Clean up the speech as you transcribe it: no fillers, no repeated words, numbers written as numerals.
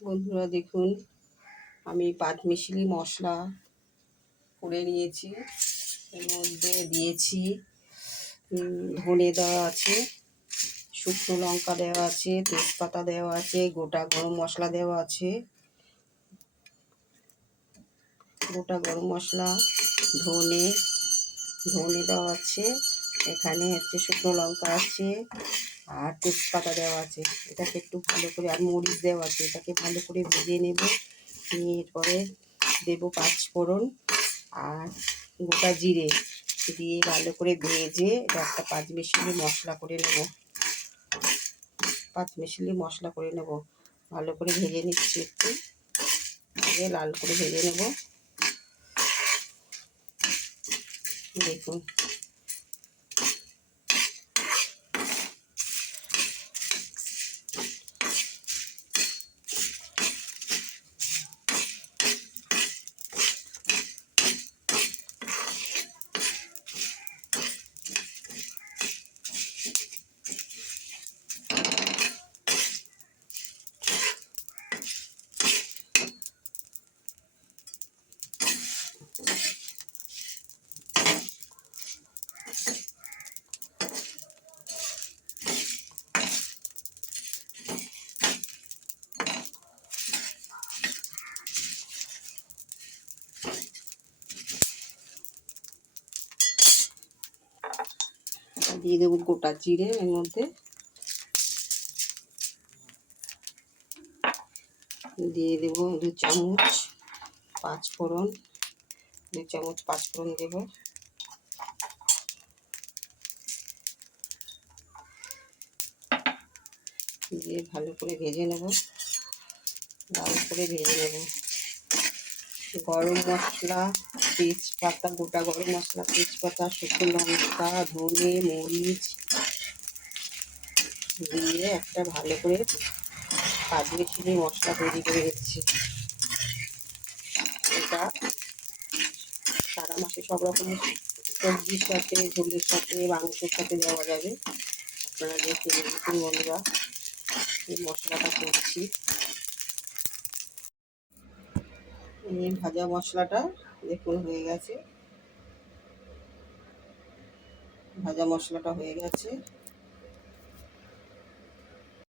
বন্ধুরা দেখুন, আমি পাঁচমিশালি মশলা করে নিয়েছি। এর মধ্যে দিয়েছি ধনে দেওয়া আছে, শুকনো লঙ্কা দেওয়া আছে, তেজপাতা দেওয়া আছে, গোটা গরম মশলা দেওয়া আছে, গোটা গরম মশলা, ধনে ধনে দেওয়া আছে, এখানে হচ্ছে শুকনো লঙ্কা আছে আর তেজপাতা দেওয়া আছে। এটাকে একটু ভালো করে, আর মরিচ দেওয়া আছে, এটাকে ভালো করে ভেজে নেব। এরপরে দেবো পাঁচফোড়ন আর গোটা জিরে দিয়ে ভালো করে ভেজে এটা একটা পাঁচমিশালি মশলা করে নেব। পাঁচমিশালি মশলা করে নেব, ভালো করে ভেজে নিচ্ছি। একটু আগে লাল করে ভেজে নেব। দেখুন, দিয়ে দেবো গোটা জিরে, এর মধ্যে দিয়ে দেবো 2 চামচ পাঁচফোড়ন, 2 চামচ পাঁচফোড়ন দেবো। দিয়ে ভালো করে ভেজে নেব, লাল করে ভেজে নেব। গরম মশলা, তেজপাতা, গোটা গরম মশলা, তেজপাতা, শুকনো লঙ্কা, ধনে, মরিচ দিয়ে একটা ভালো করে পাঁচমিশালি মশলা তৈরি করে দিচ্ছি। এটা সারা মাসে সব রকমের সবজির সাথে, ঝোলের সাথে, মাংসের সাথে দেওয়া যাবে। আপনারা দেখে দেখুন বন্ধুরা, এই মশলাটা করছি। এই ভাজা মশলাটা দেখুন হয়ে গেছে, ভাজা মশলাটা হয়ে গেছে।